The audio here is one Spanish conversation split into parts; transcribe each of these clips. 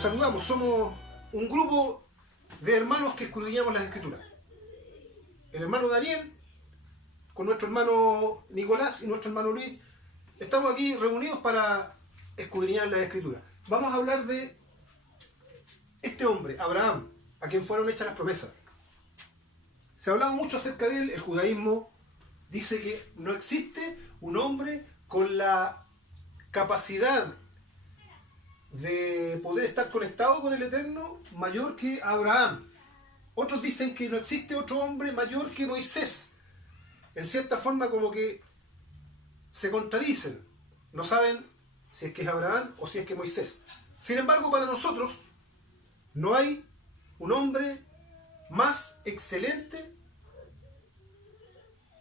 nos saludamos, somos un grupo de hermanos que escudriñamos las Escrituras. El hermano Daniel, con nuestro hermano Nicolás y nuestro hermano Luis, estamos aquí reunidos para escudriñar las Escrituras. Vamos a hablar de este hombre, Abraham, a quien fueron hechas las promesas. Se ha hablado mucho acerca de él. El judaísmo dice que no existe un hombre con la capacidad de poder estar conectado con el Eterno mayor que Abraham. Otros dicen que no existe otro hombre mayor que Moisés. En cierta forma como que se contradicen. No saben si es que es Abraham o si es que Moisés. Sin embargo, para nosotros no hay un hombre más excelente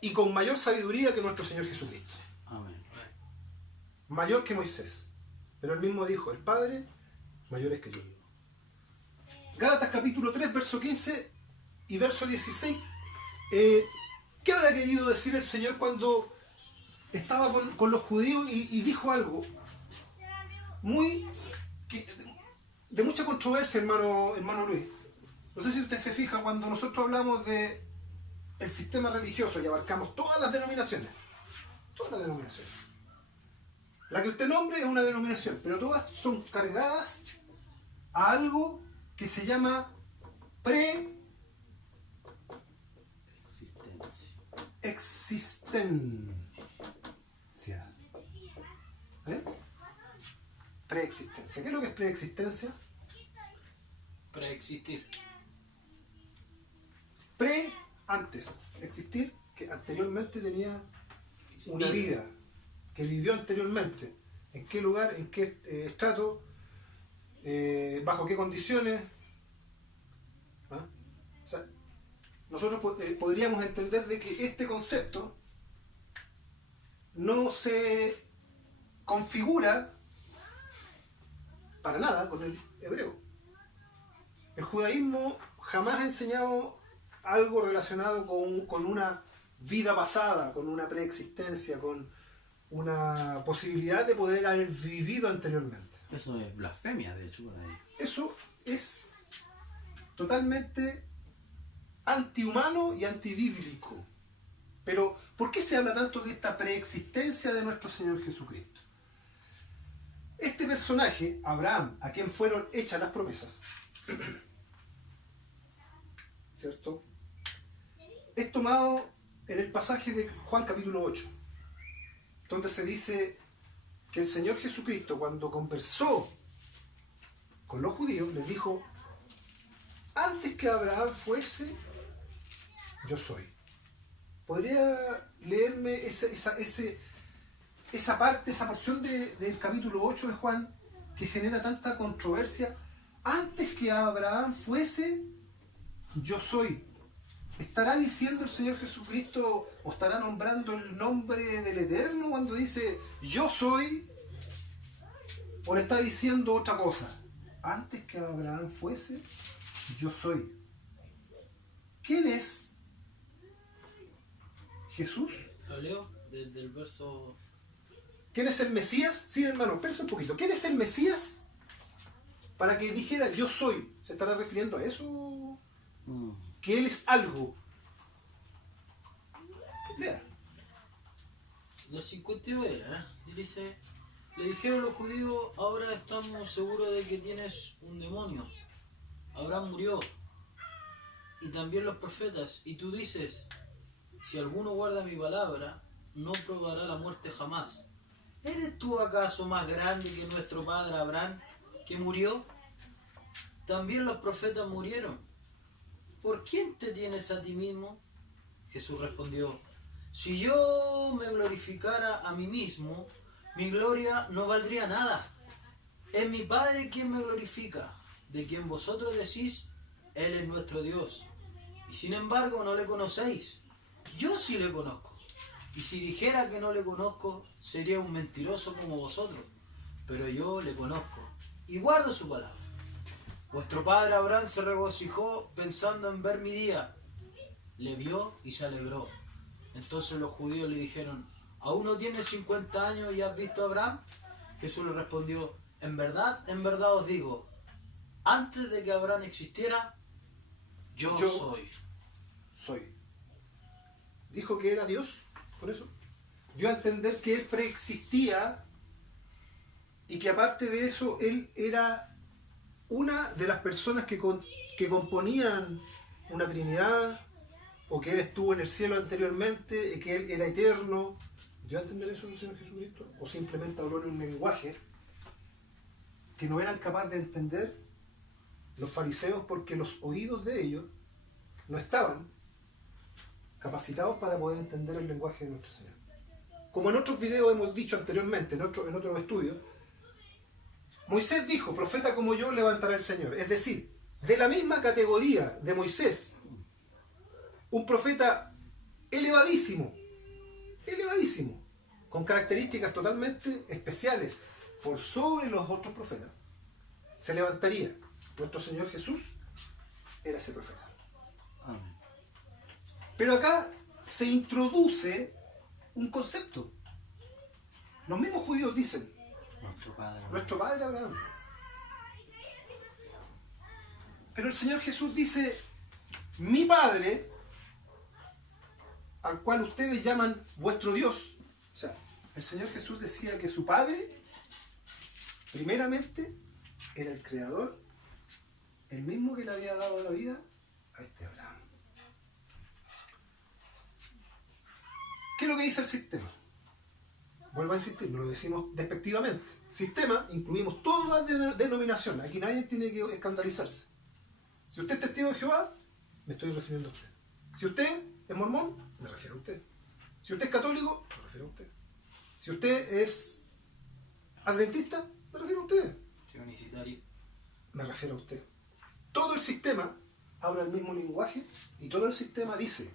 y con mayor sabiduría que nuestro Señor Jesucristo. Amén. Mayor que Moisés. Pero él mismo dijo, el Padre mayor es que yo. Gálatas capítulo 3, verso 15 y verso 16. ¿Qué habrá querido decir el Señor cuando estaba con los judíos y dijo algo de mucha controversia, hermano Luis? No sé si usted se fija cuando nosotros hablamos de el sistema religioso y abarcamos todas las denominaciones. Todas las denominaciones. La que usted nombre es una denominación, pero todas son cargadas a algo que se llama preexistencia. Preexistencia. ¿Qué es lo que es preexistencia? Preexistir. Antes. Existir, que anteriormente tenía una vida, que vivió anteriormente. ¿En qué lugar? ¿En qué estrato? ¿Bajo qué condiciones? ¿Ah? O sea, nosotros podríamos entender de que este concepto no se configura para nada con el hebreo. El judaísmo jamás ha enseñado algo relacionado con una vida pasada, con una preexistencia, con una posibilidad de poder haber vivido anteriormente. Eso es blasfemia, de hecho, por ahí. Eso es totalmente antihumano y antibíblico. Pero, ¿por qué se habla tanto de esta preexistencia de nuestro Señor Jesucristo? Este personaje, Abraham, a quien fueron hechas las promesas, ¿cierto?, es tomado en el pasaje de Juan capítulo 8, donde se dice que el Señor Jesucristo, cuando conversó con los judíos, les dijo: antes que Abraham fuese, yo soy. ¿Podría leerme esa parte, esa porción del capítulo 8 de Juan que genera tanta controversia? Antes que Abraham fuese, yo soy. ¿Estará diciendo el Señor Jesucristo o estará nombrando el nombre del Eterno cuando dice yo soy? ¿O le está diciendo otra cosa? Antes que Abraham fuese, yo soy. ¿Quién es Jesús? Lo leo desde el verso... ¿Quién es el Mesías? Sí, hermano, espérense un poquito. ¿Quién es el Mesías? Para que dijera yo soy. ¿Se estará refiriendo a eso? Que él es algo. Lea. Los 52 era, dice: le dijeron los judíos, ahora estamos seguros de que tienes un demonio. Abraham murió, y también los profetas, y tú dices, si alguno guarda mi palabra, no probará la muerte jamás. ¿Eres tú acaso más grande que nuestro padre Abraham, que murió? También los profetas murieron. ¿Por quién te tienes a ti mismo? Jesús respondió: si yo me glorificara a mí mismo, mi gloria no valdría nada. Es mi Padre quien me glorifica, de quien vosotros decís, Él es nuestro Dios. Y sin embargo no le conocéis. Yo sí le conozco. Y si dijera que no le conozco, sería un mentiroso como vosotros. Pero yo le conozco y guardo su palabra. Vuestro padre Abraham se regocijó pensando en ver mi día. Le vio y se alegró. Entonces los judíos le dijeron: ¿aún no tienes 50 años y has visto a Abraham? Jesús le respondió: en verdad os digo, antes de que Abraham existiera, yo soy. Soy. Dijo que era Dios, por eso. Dio a entender que él preexistía y que aparte de eso, él era una de las personas que componían una Trinidad, o que él estuvo en el cielo anteriormente, y que él era eterno. ¿Dio a entender eso el Señor Jesucristo? ¿O simplemente habló en un lenguaje que no eran capaces de entender los fariseos porque los oídos de ellos no estaban capacitados para poder entender el lenguaje de nuestro Señor? Como en otros videos hemos dicho anteriormente, en otros estudios, Moisés dijo, profeta como yo levantará el Señor. Es decir, de la misma categoría de Moisés, un profeta elevadísimo, con características totalmente especiales, por sobre los otros profetas, se levantaría. Nuestro Señor Jesús era ese profeta. Amén. Pero acá se introduce un concepto. Los mismos judíos dicen, nuestro padre Abraham. Pero el Señor Jesús dice, mi Padre, al cual ustedes llaman vuestro Dios. O sea, el Señor Jesús decía que su Padre, primeramente, era el Creador, el mismo que le había dado la vida a este Abraham. ¿Qué es lo que dice el sistema? Vuelvo a insistir, no lo decimos despectivamente. Sistema, incluimos todas las denominaciones. Aquí nadie tiene que escandalizarse. Si usted es testigo de Jehová, me estoy refiriendo a usted. Si usted es mormón, me refiero a usted. Si usted es católico, me refiero a usted. Si usted es adventista, me refiero a usted. Unicitario. Me refiero a usted. Todo el sistema habla el mismo lenguaje y todo el sistema dice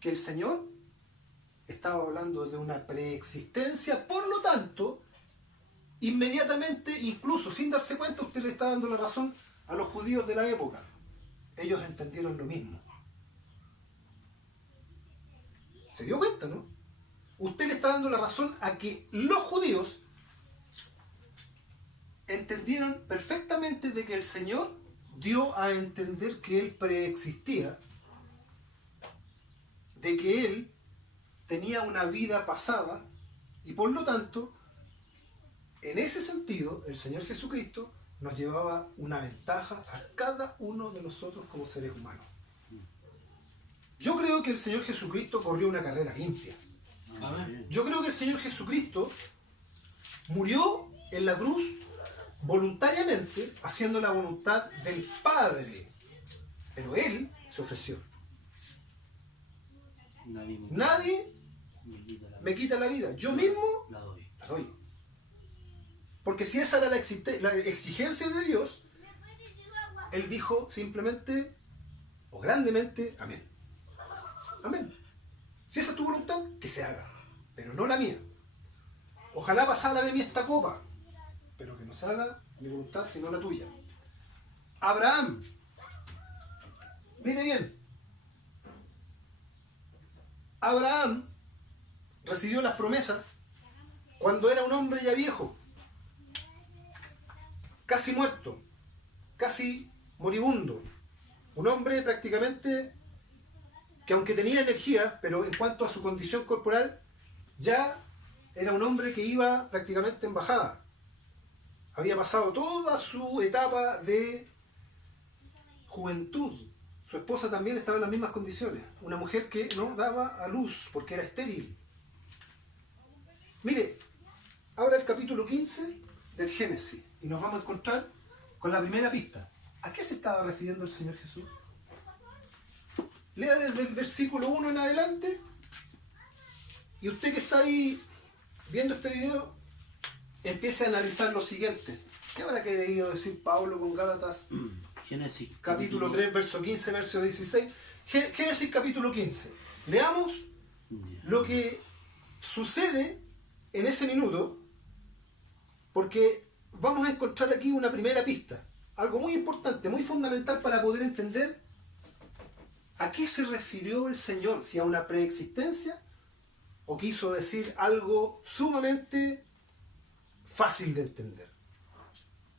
que el Señor estaba hablando de una preexistencia, por lo tanto, inmediatamente, incluso sin darse cuenta, usted le está dando la razón a los judíos de la época. Ellos entendieron lo mismo. ¿Se dio cuenta, no? Usted le está dando la razón a que los judíos entendieron perfectamente de que el Señor dio a entender que Él preexistía, de que Él tenía una vida pasada y por lo tanto, en ese sentido, el Señor Jesucristo nos llevaba una ventaja a cada uno de nosotros como seres humanos. Yo creo que el Señor Jesucristo corrió una carrera limpia. Amén. Yo creo que el Señor Jesucristo murió en la cruz voluntariamente haciendo la voluntad del Padre. Pero Él se ofreció. Nadie me quita la vida. Yo mismo La doy. la doy. Porque si esa era la exigencia de Dios, Él dijo simplemente o grandemente, amén. Amén. Si esa es tu voluntad, que se haga, pero no la mía. Ojalá pasara de mí esta copa, pero que no se haga mi voluntad sino la tuya. Abraham, mire bien, Abraham recibió las promesas cuando era un hombre ya viejo, casi muerto, casi moribundo, un hombre prácticamente que aunque tenía energía, pero en cuanto a su condición corporal, ya era un hombre que iba prácticamente en bajada. Había pasado toda su etapa de juventud. Su esposa también estaba en las mismas condiciones. Una mujer que no daba a luz porque era estéril. Mire, ahora el capítulo 15 del Génesis y nos vamos a encontrar con la primera pista. ¿A qué se estaba refiriendo el Señor Jesús? Lea desde el versículo 1 en adelante y usted que está ahí viendo este video empiece a analizar lo siguiente. ¿Qué habrá querido decir Pablo con Gálatas? Génesis Capítulo 3, verso 15, verso 16. Génesis capítulo 15. Leamos lo que sucede en ese minuto, porque vamos a encontrar aquí una primera pista. Algo muy importante, muy fundamental para poder entender a qué se refirió el Señor, si a una preexistencia o quiso decir algo sumamente fácil de entender.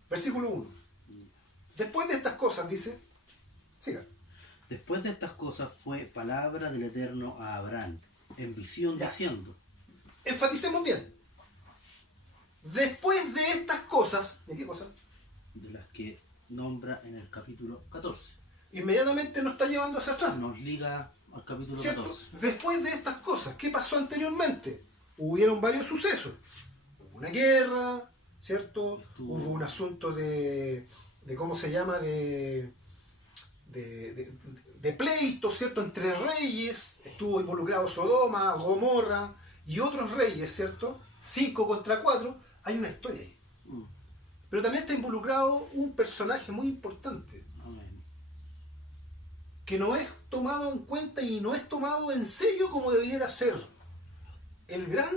Versículo 1. Después de estas cosas, dice, siga. Después de estas cosas fue palabra del Eterno a Abraham, en visión, Ya. diciendo. Enfaticemos bien. Después de estas cosas, ¿de qué cosas? De las que nombra en el capítulo 14. Inmediatamente nos está llevando hacia atrás. Nos liga al capítulo ¿Cierto? 14. Después de estas cosas, ¿qué pasó anteriormente? Hubieron varios sucesos. Hubo una guerra, ¿cierto? Hubo un asunto de ¿cómo se llama? De pleitos, ¿cierto? Entre reyes. Estuvo involucrado Sodoma, Gomorra y otros reyes, ¿cierto? 5 contra 4. Hay una historia ahí. Mm. Pero también está involucrado un personaje muy importante, Amén. que no es tomado en cuenta y no es tomado en serio como debiera ser. El gran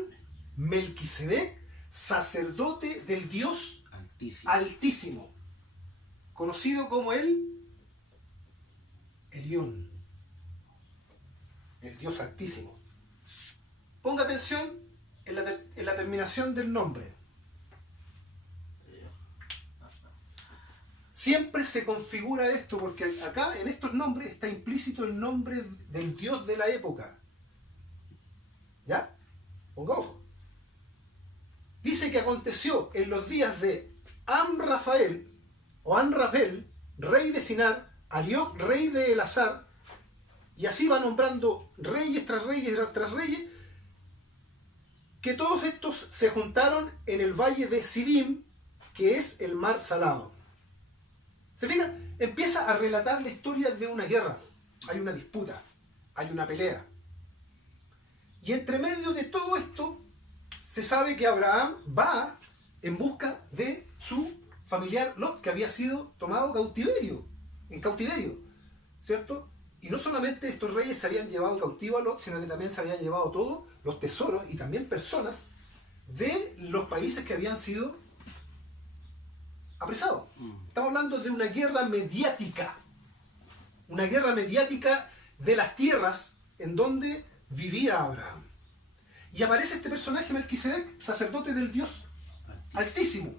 Melquisedec, sacerdote del Dios Altísimo. Altísimo, conocido como el Elión, el Dios Altísimo. Ponga atención en la terminación del nombre. Siempre se configura esto porque acá en estos nombres está implícito el nombre del Dios de la época. ¿Ya? Ponga ojo. Dice que aconteció en los días de Amrafael o Anrafel, rey de Sinar, Arioc, rey de Elazar, y así va nombrando reyes tras reyes tras reyes, que todos estos se juntaron en el valle de Sidim, que es el mar salado. ¿Se fija? Empieza a relatar la historia de una guerra. Hay una disputa, hay una pelea. Y entre medio de todo esto, se sabe que Abraham va en busca de su familiar Lot, que había sido tomado en cautiverio, ¿cierto? Y no solamente estos reyes se habían llevado cautivo a Lot, sino que también se habían llevado todos los tesoros y también personas de los países que habían sido apresados. Estamos hablando de una guerra mediática de las tierras en donde vivía Abraham. Y aparece este personaje Melquisedec, sacerdote del Dios Altísimo.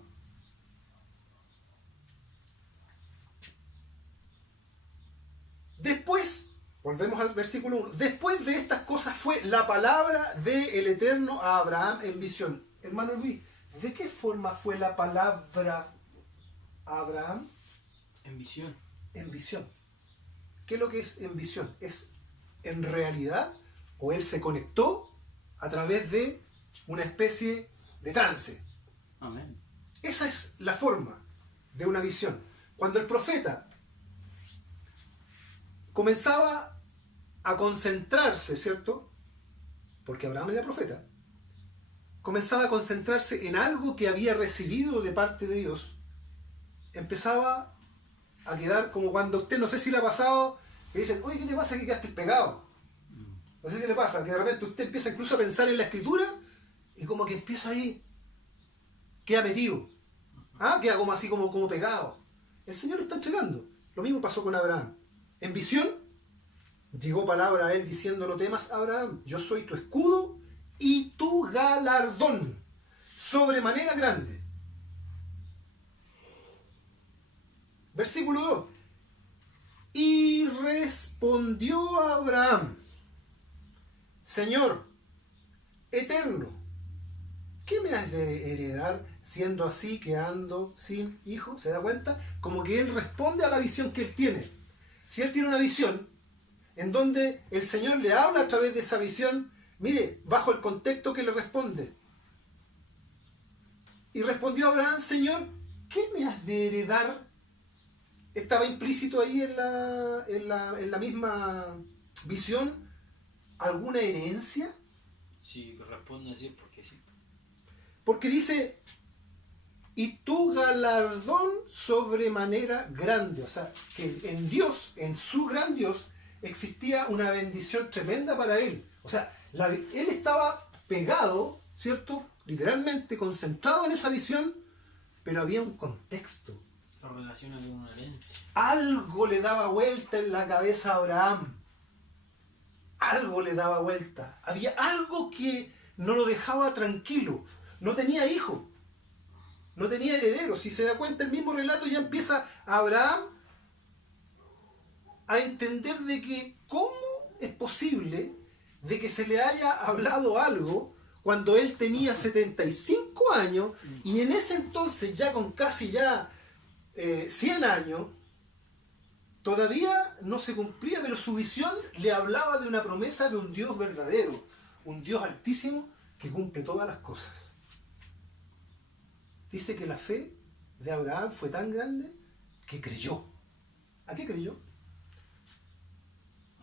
Después, volvemos al versículo 1, después de estas cosas fue la palabra del Eterno a Abraham en visión. Hermano Luis, ¿de qué forma fue la palabra a Abraham? En visión. En visión. ¿Qué es lo que es en visión? ¿Es en realidad o él se conectó a través de una especie de trance? Amén. Esa es la forma de una visión. Cuando el profeta comenzaba a concentrarse, ¿cierto? Porque Abraham era profeta. Comenzaba a concentrarse en algo que había recibido de parte de Dios. Empezaba a quedar como cuando usted, no sé si le ha pasado, que dicen, oye, ¿qué te pasa que quedaste pegado? No sé si le pasa, que de repente usted empieza incluso a pensar en la escritura y como que empieza ahí, queda metido. Queda como así, como pegado. El Señor le está entregando. Lo mismo pasó con Abraham. En visión, llegó palabra a él diciendo, no temas, Abraham, yo soy tu escudo y tu galardón, sobremanera grande. Versículo 2. Y respondió Abraham, Señor, eterno, ¿qué me has de heredar siendo así que ando sin hijo? ¿Se da cuenta? Como que él responde a la visión que él tiene. Si él tiene una visión en donde el Señor le habla a través de esa visión, mire, bajo el contexto que le responde. Y respondió Abraham, Señor, ¿qué me has de heredar? Estaba implícito ahí en la misma visión alguna herencia. Sí, responde así porque sí. Porque dice, y tu galardón sobremanera grande. O sea, que en Dios, en su gran Dios, existía una bendición tremenda para él. O sea, él estaba pegado, ¿cierto? Literalmente concentrado en esa visión, pero había un contexto. La relaciona con una herencia. Algo le daba vuelta en la cabeza a Abraham. Algo le daba vuelta. Había algo que no lo dejaba tranquilo. No tenía hijo. no tenía herederos. Si se da cuenta, el mismo relato ya empieza a Abraham a entender de que cómo es posible de que se le haya hablado algo cuando él tenía 75 años y en ese entonces ya con casi ya 100 años todavía no se cumplía, pero su visión le hablaba de una promesa de un Dios verdadero, un Dios altísimo que cumple todas las cosas. Dice que la fe de Abraham fue tan grande que creyó. ¿A qué creyó?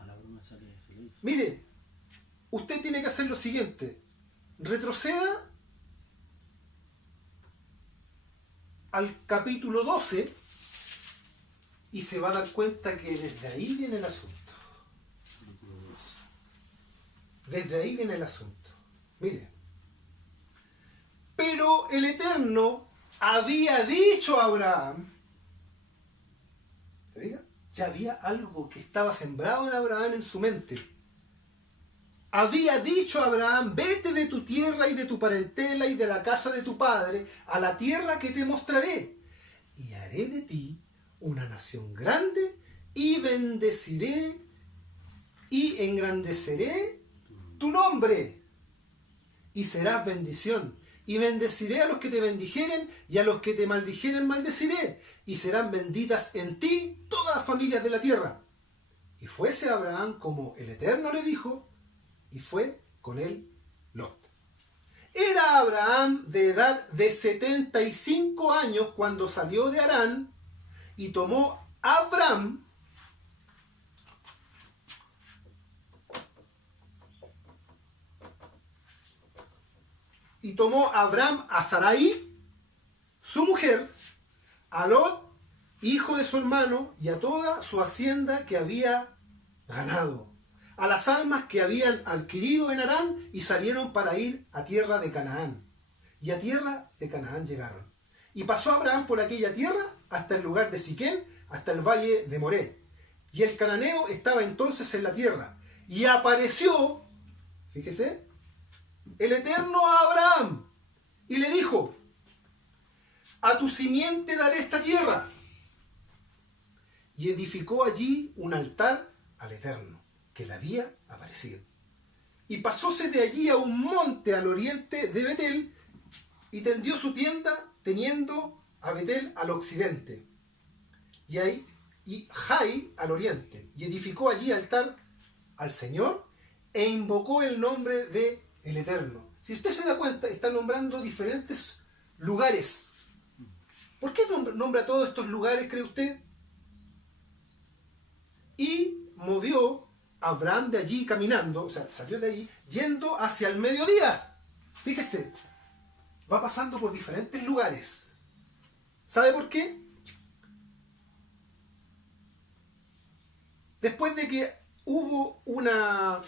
A la promesa que se le hizo. Mire, usted tiene que hacer lo siguiente. Retroceda al capítulo 12 y se va a dar cuenta que desde ahí viene el asunto. Desde ahí viene el asunto. Mire. Pero el Eterno había dicho a Abraham, ¿se fija? Ya había algo que estaba sembrado en Abraham en su mente. Había dicho a Abraham, vete de tu tierra y de tu parentela y de la casa de tu padre a la tierra que te mostraré. Y haré de ti una nación grande y bendeciré y engrandeceré tu nombre. Y serás bendición. Y bendeciré a los que te bendijeren y a los que te maldijeren maldeciré. Y serán benditas en ti todas las familias de la tierra. Y fuese Abraham como el Eterno le dijo, y fue con él Lot. Era Abraham de edad de 75 años cuando salió de Harán y tomó Abraham a Sarai, su mujer, a Lot, hijo de su hermano, y a toda su hacienda que había ganado, a las almas que habían adquirido en Harán y salieron para ir a tierra de Canaán. Y a tierra de Canaán llegaron. Y pasó Abraham por aquella tierra hasta el lugar de Siquén, hasta el valle de Moré. Y el cananeo estaba entonces en la tierra. Y apareció, fíjese, el Eterno a Abraham y le dijo, a tu simiente daré esta tierra. Y edificó allí un altar al Eterno, que le había aparecido. Y pasóse de allí a un monte al oriente de Betel, y tendió su tienda teniendo a Betel al occidente, y Jai al oriente, y edificó allí altar al Señor, e invocó el nombre de el Eterno. Si usted se da cuenta, está nombrando diferentes lugares. ¿Por qué nombra todos estos lugares, cree usted? Y movió Abraham de allí caminando, o sea, salió de allí, yendo hacia el mediodía. Fíjese, va pasando por diferentes lugares. ¿Sabe por qué? Después de que hubo una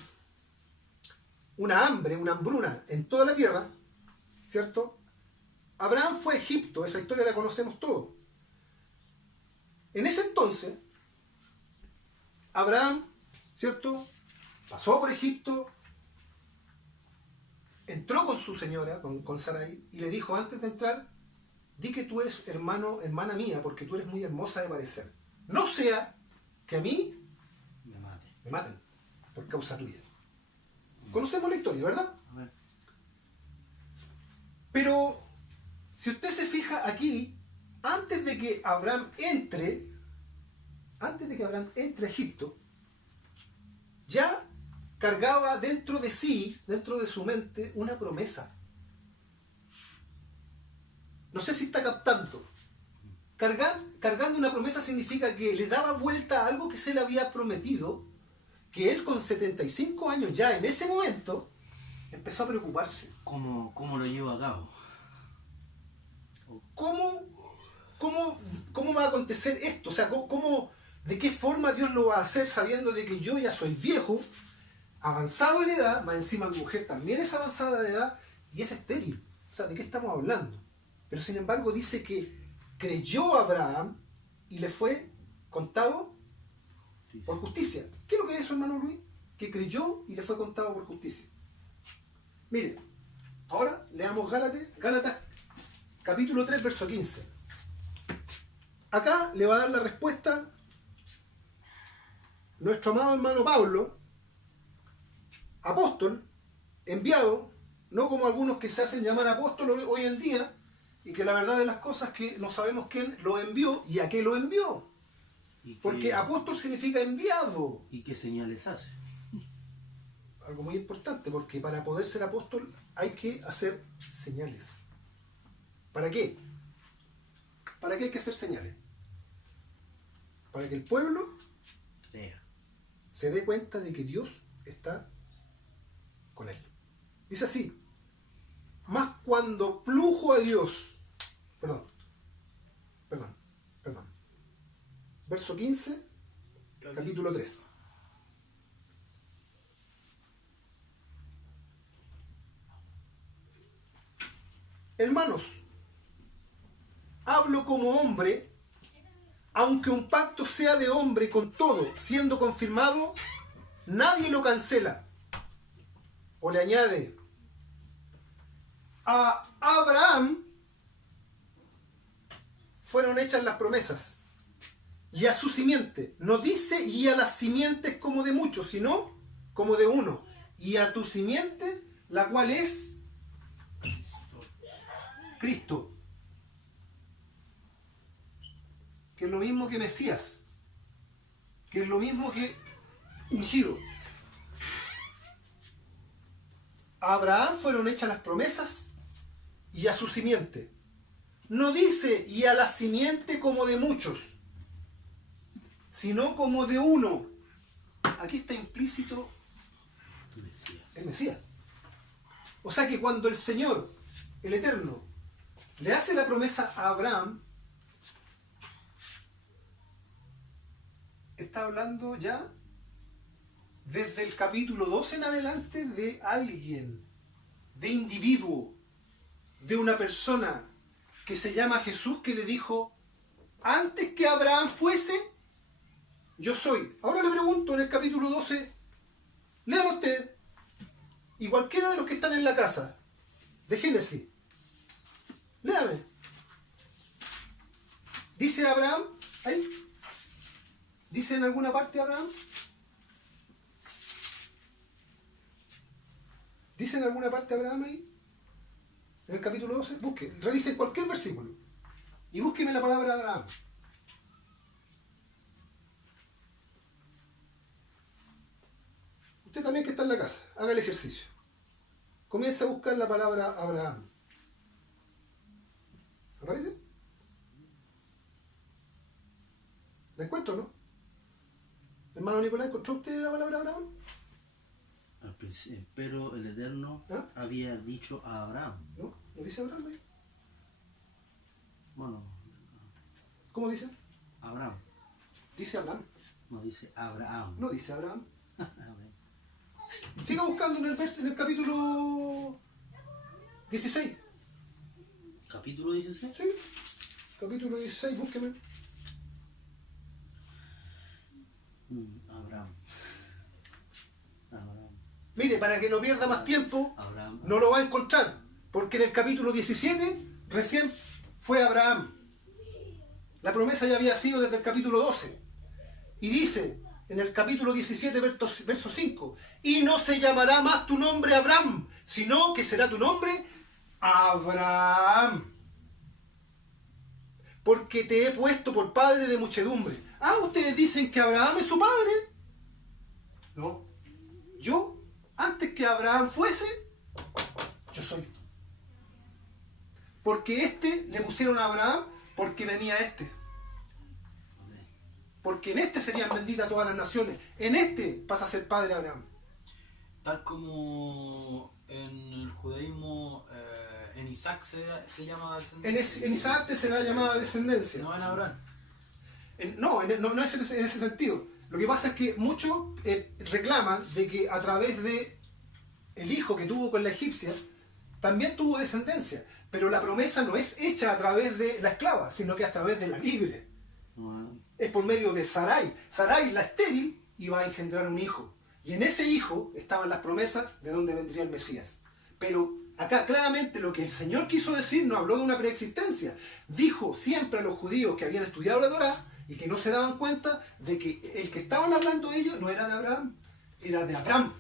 hambre, una hambruna en toda la tierra, ¿cierto? Abraham fue a Egipto, esa historia la conocemos todos. En ese entonces, Abraham, ¿cierto?, pasó por Egipto, entró con su señora, con Sarai, y le dijo antes de entrar, di que tú eres hermana mía, porque tú eres muy hermosa de parecer. No sea que a mí me maten por causa tuya. Conocemos la historia, ¿verdad? Pero si usted se fija aquí, antes de que Abraham entre a Egipto, ya cargaba dentro de sí, dentro de su mente, una promesa. No sé si está captando. Cargando una promesa significa que le daba vuelta a algo que se le había prometido, que él con 75 años ya en ese momento empezó a preocuparse. ¿Cómo lo llevo a cabo? ¿Cómo va a acontecer esto? O sea, ¿de qué forma Dios lo va a hacer sabiendo de que yo ya soy viejo, avanzado en edad, más encima mi mujer también es avanzada de edad y es estéril? O sea, ¿de qué estamos hablando? Pero sin embargo dice que creyó a Abraham y le fue contado por justicia. ¿Qué es lo que es eso, hermano Luis? Que creyó y le fue contado por justicia. Mire, ahora leamos Gálatas capítulo 3, verso 15. Acá le va a dar la respuesta nuestro amado hermano Pablo, apóstol, enviado, no como algunos que se hacen llamar apóstol hoy en día, y que la verdad de las cosas es que no sabemos quién lo envió y a qué lo envió. ¿Y Porque apóstol significa enviado. ¿Y qué señales hace? Algo muy importante, porque para poder ser apóstol hay que hacer señales. ¿Para qué? ¿Para qué hay que hacer señales? Para que el pueblo Crea. se dé cuenta de que Dios está con él. Dice así: más cuando plujo a Dios, perdón, verso 15, capítulo 3. Hermanos, hablo como hombre, aunque un pacto sea de hombre con todo, siendo confirmado, nadie lo cancela. O le añade: a Abraham fueron hechas las promesas, y a su simiente. No dice y a las simientes como de muchos, sino como de uno. Y a tu simiente, la cual es Cristo. Que es lo mismo que Mesías. Que es lo mismo que ungido. A Abraham fueron hechas las promesas y a su simiente. No dice y a la simiente como de muchos, sino como de uno. Aquí está implícito el Mesías. O sea que cuando el Señor, el Eterno, le hace la promesa a Abraham, está hablando ya desde el capítulo 12 en adelante de alguien, de individuo, de una persona que se llama Jesús, que le dijo: antes que Abraham fuese, yo soy. Ahora le pregunto en el capítulo 12, léalo usted, y cualquiera de los que están en la casa de Génesis, léame. ¿Dice Abraham ahí? ¿Dice en alguna parte Abraham? ¿Dice en alguna parte Abraham ahí? En el capítulo 12, busque, revise cualquier versículo y búsqueme la palabra Abraham. Usted también que está en la casa, haga el ejercicio. Comience a buscar la palabra Abraham. ¿Aparece? ¿La encuentro, no? Hermano Nicolás, ¿encontró usted la palabra Abraham? Pero el Eterno ¿Ah? había dicho a Abraham. ¿No? ¿No dice Abraham ahí? Bueno, ¿Cómo dice? Abraham. Dice Abraham. No dice Abraham. No dice Abraham. Abraham. Siga buscando en el capítulo 16. Capítulo 16. Sí, capítulo 16, búsqueme. Abraham. Abraham. Mire, para que no pierda más tiempo, Abraham. no lo va a encontrar, porque en el capítulo 17 recién fue Abraham. La promesa ya había sido desde el capítulo 12. Y dice en el capítulo 17, verso 5, y no se llamará más tu nombre Abraham, sino que será tu nombre Abraham, porque te he puesto por padre de muchedumbre. Ah, ustedes dicen que Abraham es su padre. No, yo, antes que Abraham fuese, yo soy. Porque le pusieron a Abraham porque venía porque en serían benditas todas las naciones. En pasa a ser padre Abraham. Tal como en el judaísmo, en Isaac se llama descendencia. En Isaac se la llamaba descendencia. No en Abraham. No es en ese sentido. Lo que pasa es que muchos reclaman de que a través de el hijo que tuvo con la egipcia, también tuvo descendencia. Pero la promesa no es hecha a través de la esclava, sino que a través de la libre. Es por medio de Sarai. Sarai, la estéril, iba a engendrar un hijo. Y en ese hijo estaban las promesas de donde vendría el Mesías. Pero Acá claramente lo que el Señor quiso decir no habló de una preexistencia. Dijo siempre a los judíos que habían estudiado la Torá y que no se daban cuenta de que el que estaban hablando ellos no era de Abraham, era de Abraham.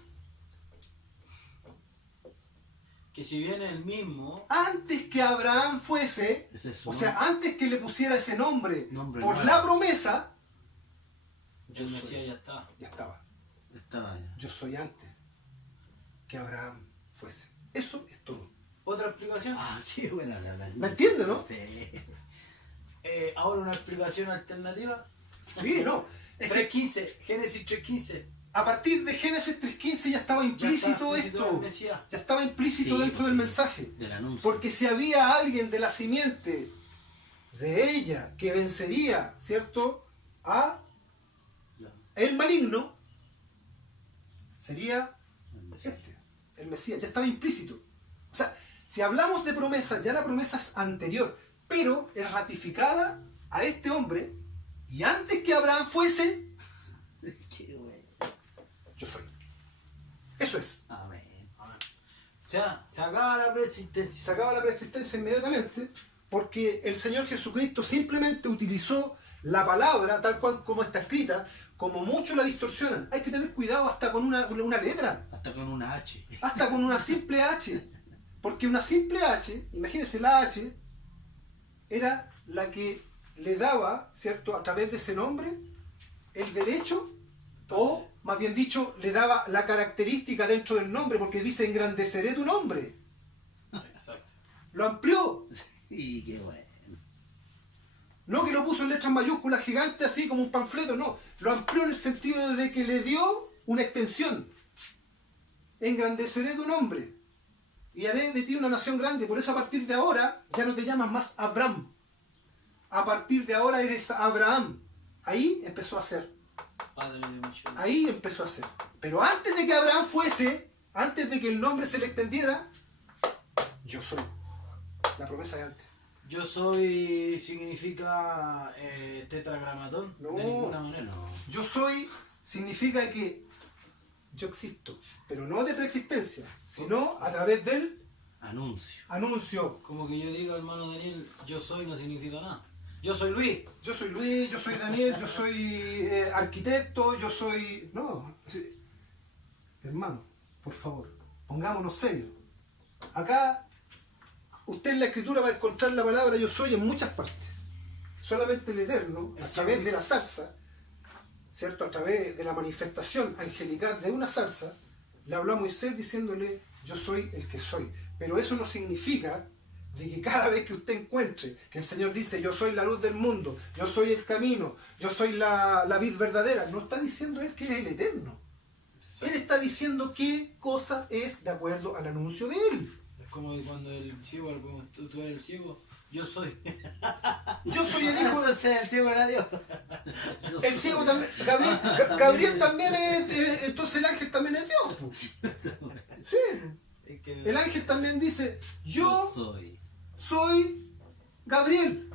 Que si bien el mismo, Antes que Abraham fuese, Ese es su o sea, antes que le pusiera ese nombre Nombre por nuevo. la promesa, el Mesías ya está. ya estaba. Estaba ya. Yo soy antes que Abraham fuese. Eso es todo. Otra explicación. Ah, qué buena la ¿Me entiende, no? Sí. Ahora una explicación alternativa. Sí, no. Es que 3.15, Génesis 3.15. a partir de Génesis 3.15 ya estaba implícito explícito esto. el Mesías. Ya estaba implícito Sí, dentro del sí. mensaje. Del anuncio. Porque si había alguien de la simiente de ella que vencería, ¿cierto? A el maligno, sería este, el Mesías. Ya estaba implícito. O sea, si hablamos de promesa, ya la promesa es anterior, pero es ratificada a este hombre y antes que Abraham fuese, Qué bueno. yo soy. Eso es. Amén. O sea, se acaba la persistencia. Se acaba la preexistencia inmediatamente porque el Señor Jesucristo simplemente utilizó la palabra tal cual como está escrita, como muchos la distorsionan. Hay que tener cuidado hasta con una letra, Hasta con una H. hasta con una simple H. Porque una simple H, imagínense, la H era la que le daba, ¿cierto?, a través de ese nombre, el derecho, o más bien dicho, le daba la característica dentro del nombre, porque dice engrandeceré tu nombre. Exacto. Lo amplió. Y qué bueno. No que lo puso en letras mayúsculas gigantes así como un panfleto, no. Lo amplió en el sentido de que le dio una extensión. Engrandeceré tu nombre y haré de ti una nación grande. Por eso a partir de ahora ya no te llamas más Abraham. A partir de ahora eres Abraham. Ahí empezó a ser. Padre de muchos. Ahí empezó a ser. Pero antes de que Abraham fuese, antes de que el nombre se le extendiera, yo soy. La promesa de antes. Yo soy significa tetragramatón. No. De ninguna manera. No. Yo soy significa que yo existo, pero no de preexistencia, sino a través del Anuncio. anuncio. Como que yo diga, hermano Daniel, yo soy no significa nada. Yo soy Luis. Yo soy Luis, yo soy Daniel, yo soy arquitecto, yo soy... No, sí. Hermano, por favor, pongámonos serios. Acá, usted en la escritura va a encontrar la palabra yo soy en muchas partes. Solamente el Eterno, a través de la zarza, ¿cierto? A través de la manifestación angelical de una zarza, le habló a Moisés diciéndole yo soy el que soy. Pero eso no significa de que cada vez que usted encuentre que el Señor dice yo soy la luz del mundo, yo soy el camino, yo soy la vid verdadera, no está diciendo Él que es el Eterno. Él está diciendo qué cosa es de acuerdo al anuncio de Él. Es como cuando el ciego, tú eres el ciego, yo soy. Yo soy el hijo de... Entonces el ciego era Dios. El ciego también, Gabriel también es, entonces el ángel también es Dios. Po. Sí, Es que el ángel también dice, yo soy. soy Gabriel.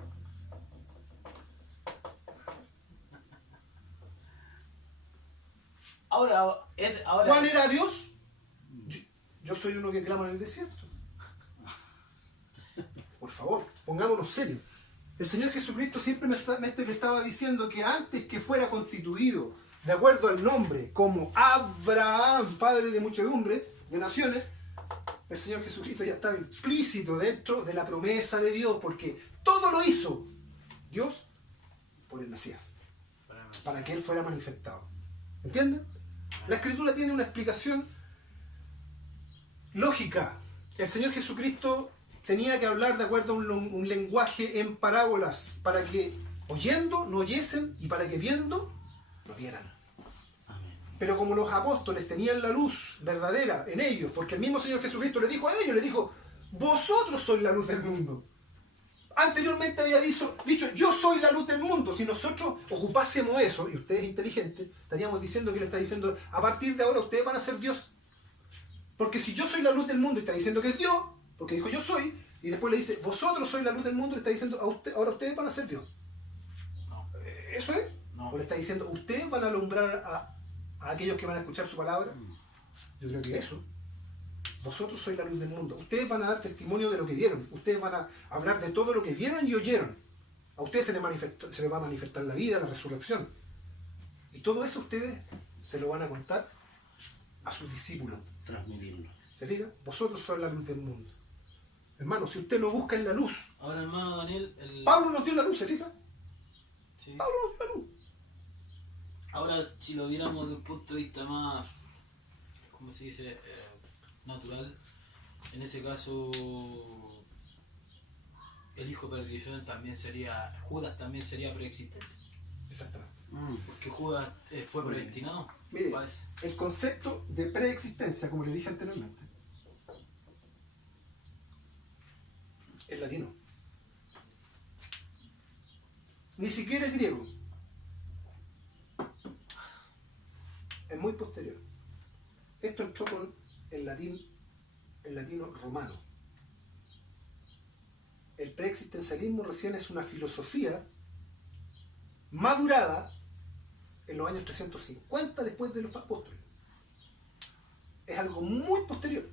ahora, ¿Cuál era Dios? Yo soy uno que clama en el desierto. Por favor, pongámonos serios. El Señor Jesucristo siempre me estaba diciendo que antes que fuera constituido, de acuerdo al nombre, como Abraham, padre de muchedumbre, de naciones, el Señor Jesucristo ya estaba implícito dentro de la promesa de Dios, porque todo lo hizo Dios por el Mesías, para que Él fuera manifestado. ¿Entienden? La Escritura tiene una explicación lógica. El Señor Jesucristo tenía que hablar de acuerdo a un lenguaje en parábolas, para que oyendo no oyesen y para que viendo no vieran. Pero como los apóstoles tenían la luz verdadera en ellos, porque el mismo Señor Jesucristo le dijo a ellos, le dijo, vosotros sois la luz del mundo. Anteriormente había dicho, yo soy la luz del mundo. Si nosotros ocupásemos eso, y usted es inteligente, estaríamos diciendo que le está diciendo, a partir de ahora ustedes van a ser Dios. Porque si yo soy la luz del mundo y está diciendo que es Dios, porque dijo yo soy, y después le dice, vosotros sois la luz del mundo, le está diciendo, ahora ustedes van a ser Dios. No. ¿Eso es? No. ¿O le está diciendo, ustedes van a alumbrar a aquellos que van a escuchar su palabra? Yo creo que eso. vosotros sois la luz del mundo. Ustedes van a dar testimonio de lo que vieron. Ustedes van a hablar de todo lo que vieron y oyeron. A ustedes se les va a manifestar la vida, la resurrección. Y todo eso ustedes se lo van a contar a sus discípulos. Transmitirlo. ¿Se fija? Vosotros sois la luz del mundo. Hermano, si usted no busca en la luz, Ahora, hermano Daniel, Pablo nos dio la luz, ¿se fija? sí. Pablo nos dio la luz. Ahora, si lo viéramos de un punto de vista más, ¿cómo se dice? Natural, en ese caso, el hijo de perdición también sería, Judas también sería preexistente, Exactamente. porque Judas fue predestinado. Mire, para eso. el concepto de preexistencia, como le dije anteriormente, es latino. Ni siquiera es griego. Es muy posterior. Esto entró con el latino romano. El preexistencialismo recién es una filosofía madurada en los años 350 después de los apóstoles. Es algo muy posterior.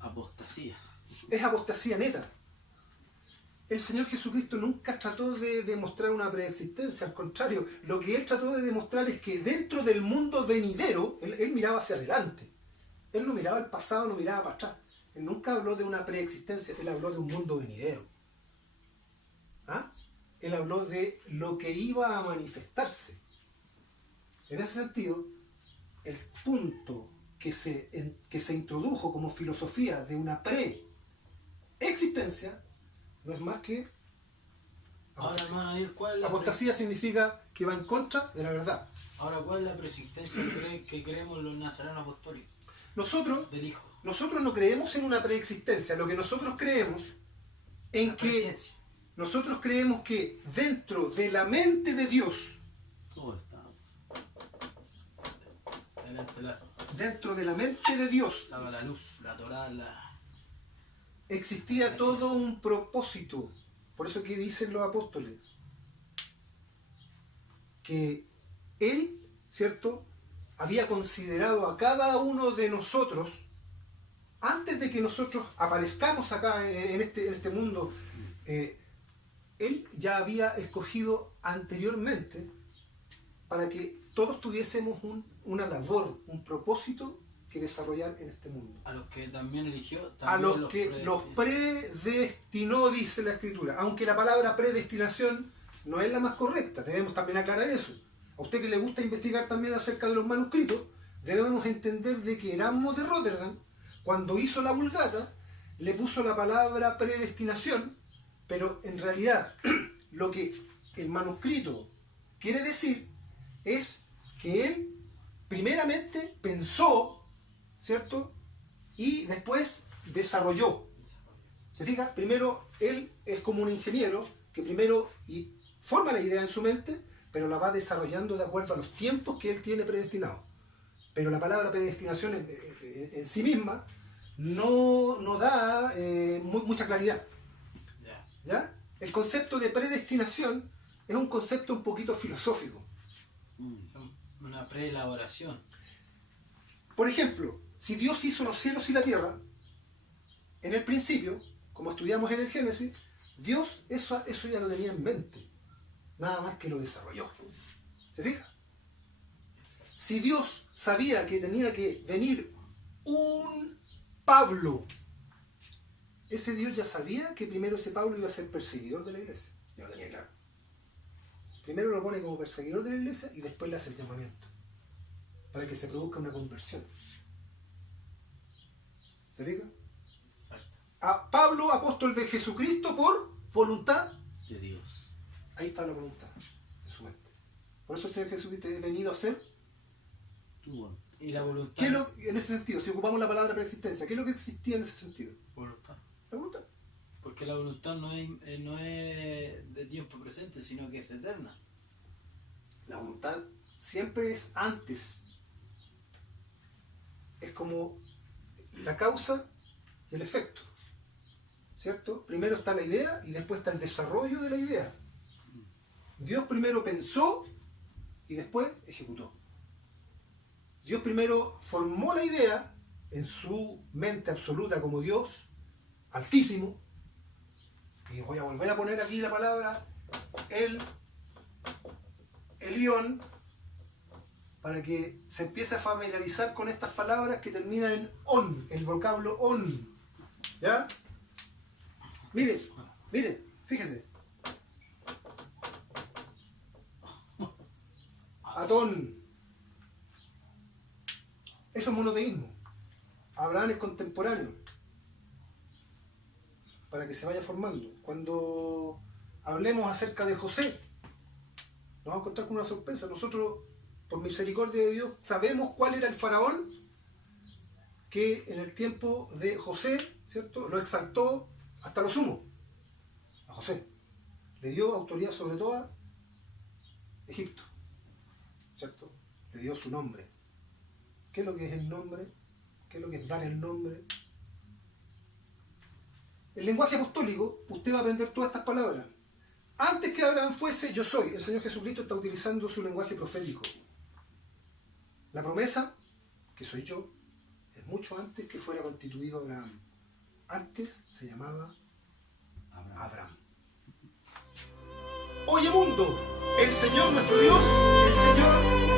Apostasía. Es apostasía neta. El Señor Jesucristo nunca trató de demostrar una preexistencia, al contrario, lo que Él trató de demostrar es que dentro del mundo venidero, Él miraba hacia adelante. Él no miraba al pasado, no miraba para atrás. Él nunca habló de una preexistencia, Él habló de un mundo venidero. ¿Ah? Él habló de lo que iba a manifestarse. En ese sentido, el punto que se introdujo como filosofía de una preexistencia no es más que Ahora, apostasía. hermano Daniel, ¿cuál es la Apostasía significa que va en contra de la verdad. Ahora, ¿cuál es la preexistencia que creemos los nazarenos apostólicos Nosotros del Hijo? no creemos en una preexistencia. Lo que nosotros creemos en La que presencia. nosotros creemos que dentro de la mente de Dios, Todo está. dentro de la mente de Dios, Estaba la luz, la Torá, existía todo un propósito. Por eso que dicen los apóstoles que Él, ¿cierto?, había considerado a cada uno de nosotros antes de que nosotros aparezcamos acá en este mundo. Él ya había escogido anteriormente para que todos tuviésemos una labor, un propósito que desarrollar en este mundo. a los que también eligió, A también los que los predestinó, dice la Escritura. Aunque la palabra predestinación no es la más correcta, debemos también aclarar eso. A usted que le gusta investigar también acerca de los manuscritos, debemos entender de que Erasmo de Rotterdam, cuando hizo la Vulgata, le puso la palabra predestinación, pero en realidad lo que el manuscrito quiere decir es que él primeramente pensó, ¿cierto?, y después desarrolló. ¿Se fija? Primero él es como un ingeniero que primero forma la idea en su mente, pero la va desarrollando de acuerdo a los tiempos que él tiene predestinados. Pero la palabra predestinación en sí misma no da mucha claridad. ¿Ya? El concepto de predestinación es un concepto un poquito filosófico. Una preelaboración. Por ejemplo, si Dios hizo los cielos y la tierra, en el principio, como estudiamos en el Génesis, Dios eso ya lo tenía en mente, nada más que lo desarrolló. ¿Se fija? Si Dios sabía que tenía que venir un Pablo, ese Dios ya sabía que primero ese Pablo iba a ser perseguidor de la iglesia. Ya lo tenía claro. Primero lo pone como perseguidor de la iglesia y después le hace el llamamiento para que se produzca una conversión. ¿Se fija? Exacto. A Pablo, apóstol de Jesucristo, por voluntad De Dios. Ahí está la voluntad en su mente. Por eso el Señor Jesucristo ha venido a ser. Tu voluntad. Y la voluntad. ¿Qué es lo, en ese sentido, si ocupamos la palabra preexistencia, qué es lo que existía en ese sentido? Voluntad. La voluntad. Porque la voluntad no es de tiempo presente, sino que es eterna. La voluntad siempre es antes. Es como la causa y el efecto. ¿Cierto? Primero está la idea y después está el desarrollo de la idea. Dios primero pensó y después ejecutó. Dios primero formó la idea en su mente absoluta como Dios, altísimo, y voy a volver a poner aquí la palabra Elión, para que se empiece a familiarizar con estas palabras que terminan en on, el vocablo on. ¿Ya? Miren, miren, fíjense. Atón. Eso es monoteísmo. Abraham es contemporáneo. Para que se vaya formando. Cuando hablemos acerca de José, nos vamos a encontrar con una sorpresa. Nosotros, por misericordia de Dios, sabemos cuál era el faraón que en el tiempo de José, ¿cierto?, lo exaltó hasta lo sumo. A José. Le dio autoridad sobre toda Egipto, ¿cierto? Le dio su nombre. ¿Qué es lo que es el nombre? ¿Qué es lo que es dar el nombre? El lenguaje apostólico, usted va a aprender todas estas palabras. Antes que Abraham fuese, yo soy. El Señor Jesucristo está utilizando su lenguaje profético. La promesa, que soy yo, es mucho antes que fuera constituido Abraham. Antes se llamaba Abraham. Oye mundo, el Señor nuestro Dios, el Señor